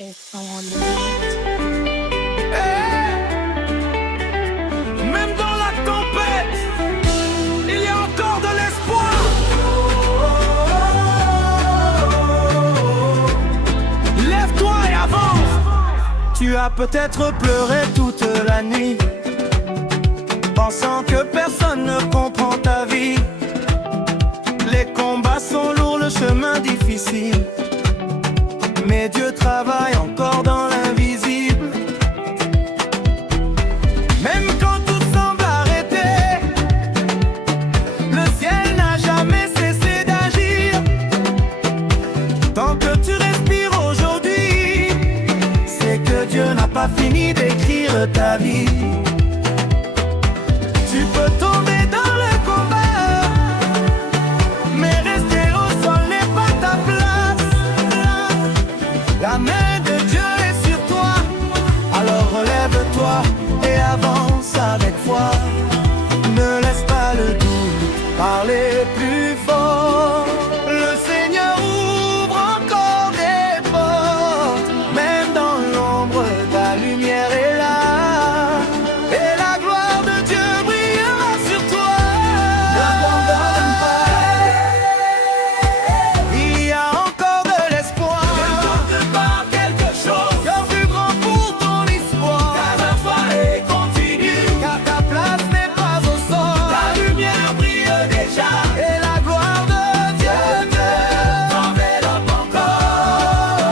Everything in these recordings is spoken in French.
It's on the beat. Même dans la tempête, il y a encore de l'espoir. Lève-toi et avance. Tu as peut-être pleuré toute la nuit, pensant que personne ne comprend ta vie. Les combats sont lourds, le chemin difficile, mais Dieu travaille encore dans l'invisible. Même quand tout semble arrêté, le ciel n'a jamais cessé d'agir. Tant que tu respires aujourd'hui, c'est que Dieu n'a pas fini d'écrire ta vie. Tu peux tomber dans le combat, mais rester au sol n'est pas ta place. La main de Dieu est sur toi, alors relève-toi et avance avec foi. Ne laisse pas le doute parler plus fort. Le Seigneur ouvre encore des portes, même dans l'ombre, ta lumière est là. Et la gloire de Dieu brillera sur toi. N'abandonne pas, il y a encore de l'espoir. Ne tente pas quelque chose, car plus grand pour ton histoire. Ta foi est continue, car ta place n'est pas au sol. Ta lumière brille déjà, et la gloire de Dieu t'enveloppe encore.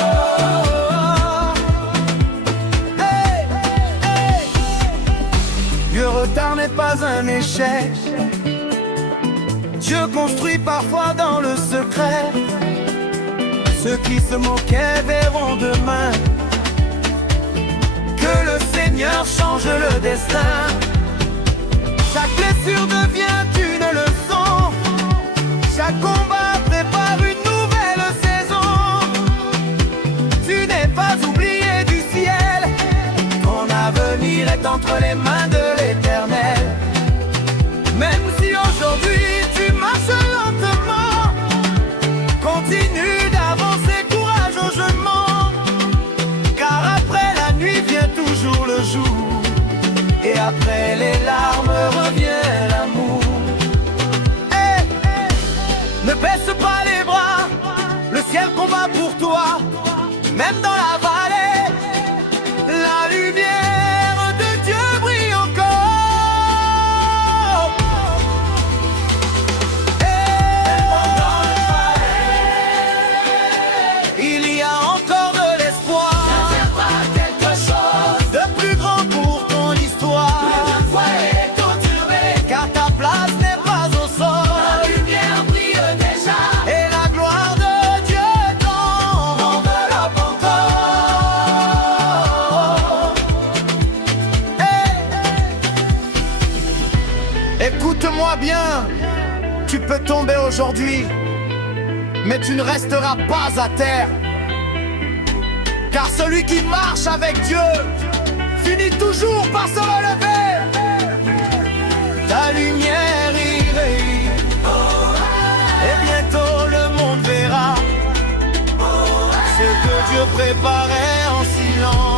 Hey, hey. Le retard n'est pas un échec. Dieu construit parfois dans le secret. Ceux qui se moquaient verront demain que le Seigneur change le destin. Chaque blessure devient une leçon. Chaque combat prépare une nouvelle saison. Tu n'es pas oublié du ciel. Ton avenir est entre les mains de l'Éternel. Même si aujourd'hui tu marches lentement, continue d'avancer courageusement. Car après la nuit vient toujours le jour, et après les larmes revient l'amour. Hey, ne baisse pas les bras, le ciel combat pour toi. Même dans la vallée, la lumière de Dieu brille encore. Il y a encore de l'espoir. Quelque chose de plus grand pour ton histoire. Ta foi est conturbée, car ta place n'est pas au sol. La lumière brille déjà, et la gloire de Dieu t'enveloppe encore. Hey. Écoute-moi bien, tu peux tomber aujourd'hui, mais tu ne resteras pas à terre. Car celui qui marche avec Dieu finit toujours par se relever. Ta lumière irrille, et bientôt le monde verra ce que Dieu préparait en silence.